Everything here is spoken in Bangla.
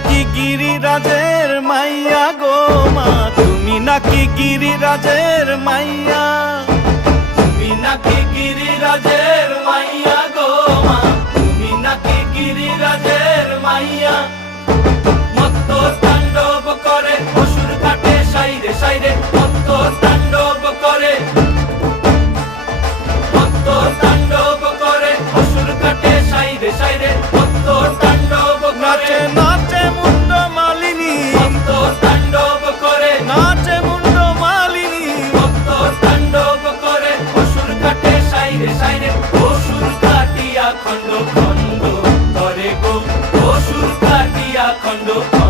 নাকি গিরিরাজের মাইয়া গো মা, তুমি নাকি গিরিরাজের মাইয়া, তুমি নাকি গিরিরাজের মাইয়া গো মা, তুমি নাকি গিরিরাজের মাইয়া। মত্ত তাণ্ডব করে অসুর কাটে সাইরে সাইরে, মত্ত তাণ্ডব করে, মত্ত তাণ্ডব করে অসুর কাটে সাইরে সাইরে, মত্ত তাণ্ডব করে। নাচে মুন্ড মালিনী, মত্ত তাণ্ডব করে, নাচে মুন্ড মালিনী, মত্ত তাণ্ডব করে অসুর কাটে সাইরে সাইরে, অসুর কাটিয়া খণ্ড খণ্ড করে গো, অসুর কাটিয়া খণ্ড খণ্ড